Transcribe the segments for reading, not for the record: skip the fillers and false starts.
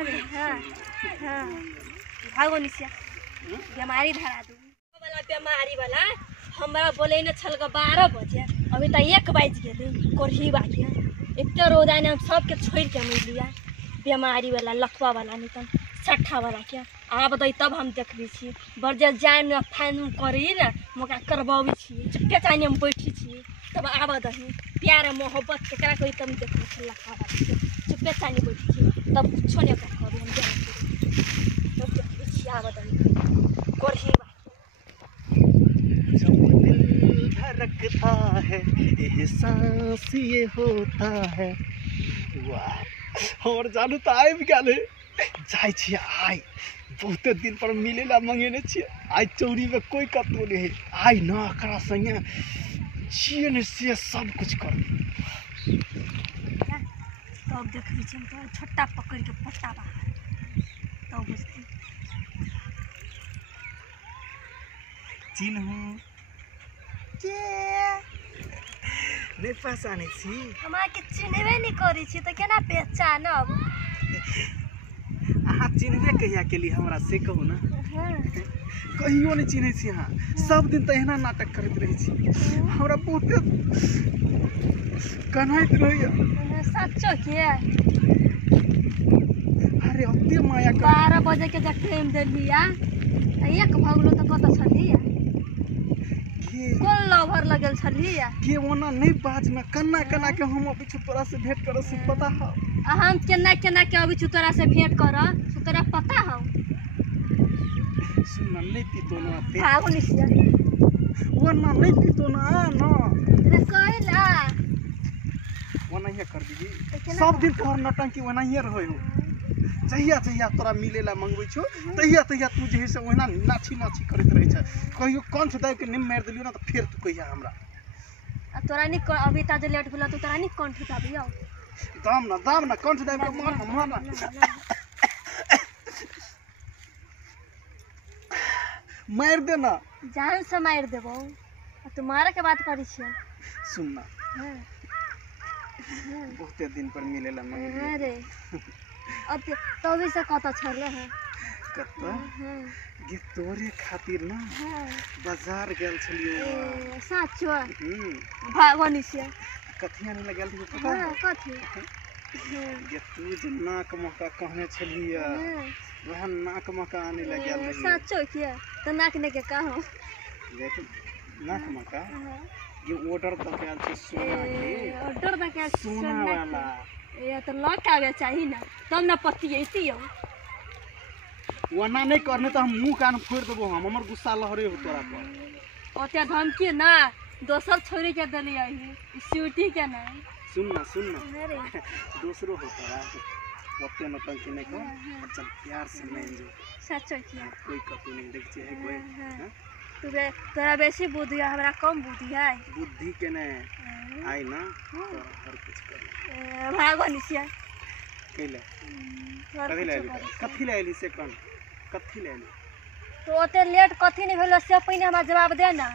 हाँ हाँ भागो निसिया बीमारी धरा दू वाला बीमारी वाला हमारा बोले न छल 12 बजे अभी तक 1 बज गए कोरही बाकी एक रोजाने हम सबके छोड़ के मिल लिया बीमारी वाला लखवा वाला निकल सट्ठा वाला क्या आप बताई तब हम देख ली छी बरजे जाए न फाइन करी न मौका करबावी छी चुपके चाहे हम बैठी छी तब आब दही प्यार मोहब्बत केकरा कोई तब देख ली छी लखवा वाला चुपके चाहे बैठी छी तब कुछ नहीं कर पाबी हम तब देख ली छी आब दही कोरही धड़कता है एहसास ये होता है वाह और जानू तो आइ गेल जाय छी आइ बहुते दिन पर मिले ला मंगेने छी आइ चौरी में कोई कतो नहीं है आइ ना एकरा संगे चीन से सब कुछ कर तब देख ली छी तो छोटा पकड़ के पट्टा बाहर तब बुझती चिन्हू के नहीं पहचाने छी हमरा के चिन्हबे नहीं करी छी तो केना पहचानब अहाँ चिन्हबे कहिया केली हमरा से कहू ना कहियो नहीं चिन्है छी अहाँ सब दिन तो एहना नाटक करैत रहै छी हमरा बहुते कन्हैत रहैया सच्चो के अरे ओते माया 12 बजे के जब टाइम देलिया 1 भगलो तो कत छलिया कोन लवर लगल छलिया के ओना नहीं बाज ना कन्ना कन्ना के हम अभी तोरा से भेंट कर से पता हो हम केना केना के अभी तोरा से भेंट कर से तोरा पता हो सुन नहीं पीतो ना पे भागो निसिया ओना नहीं पीतो ना रे कहला ओना ही कर दीगी सब दिन तोहर नटंकी ओना ही रहै हो जहिया जहिया तोरा मिले ला मंगबै छो तहिया तहिया तू जे है से ओना नाची नाची करैत रहै छ कहियो कंठ दाब के निम मार देलियो ना तो फिर तू कहिया हमरा तोरा नि अभी ताजे लेट भेला तो तोरा नि कंठ दाबियो दाम ना कंठ दाब के मार मार दे ना जान से मार देबो तू मारे के बात करी छी सुन ना बहुते दिन पर मिले ला मंगबै अरे अब तभी से कत छले है कत्ता ये तोरे खातिर ना बाजार गेल छलियो साचो भागवनी से कथिया नहीं लगल थी पता है कथी ये तू जे नाक मका कहने छलिया वह नाक मका आने लगल रही साचो के तो नाक ने के कहो लेकिन नाक मका ये ऑर्डर तो क्या छै सोना के ऑर्डर तो क्या सोना वाला ये तो लॉक आवे चाहिए ना तब ना पत्ती ऐती हो वना नहीं करने तो हम मुंह कान फोड़ देबो हमर गुस्सा लहरे हो तोरा पर ओते धमकी ना दोसर छोरी के देली आई स्यूटी के ना सुन ना अरे दूसरो होता है ओते न टंकी नहीं कर चल प्यार से नहीं जो सच्चो किया कोई कतू नहीं देख छै कोई तोरा बेसी बुद्धि है हमरा कम बुद्धि है बुद्धि के ने आई ना तोरा हर कुछ कर भागो निसिया केले कथी ले एली सेकंड कथी ले एली तो ओते लेट कथी नहीं भेलो से पहले हमरा जवाब दे ना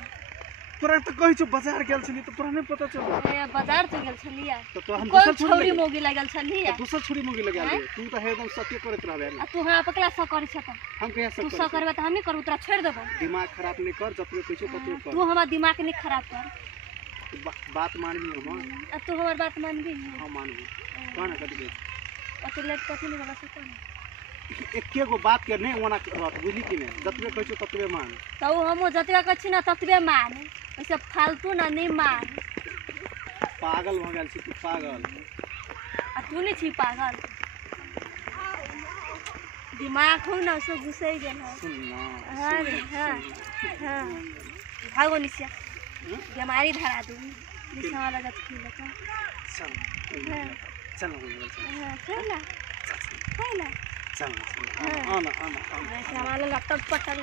तोरा तो कहि छ बाजार गेल छली तो तोरा नहीं पता चल ए बाजार तो गेल छलिया तो हम दूसर छोरी मोगी लागल छलिया दूसर छोरी मोगी लगा ले तू तो एकदम सत्य करत रहबे तू हमरा पकला स करी छ त हम कहिया तू स करबे त हम नहीं करू तोरा छोड़ देबो दिमाग खराब नहीं कर जतबे कहि छ ततबे कर तू हमरा दिमाग नहीं खराब कर बात मानबी हम तू हमर बात मानबी हां मानबी कोन कथी ओते लेट कथी नहीं भेलो से एके गो बात के नहीं ओना रहत बुझली कि नहीं जतबे कहि छ ततबे मान तो हम जतबे कहि छी ना ततबे मान ऐसे फालतू ना नहीं मान पागल हो गेल छी तू पागल आ तू नहीं छी पागल दिमाग हो ना सब घुसे गेल है सुन ना हां भागो निसिया बीमारी धरा दू निसा वाला जत की लगा चल खेला खेला चल आना वैसे हमारा लैपटॉप पटल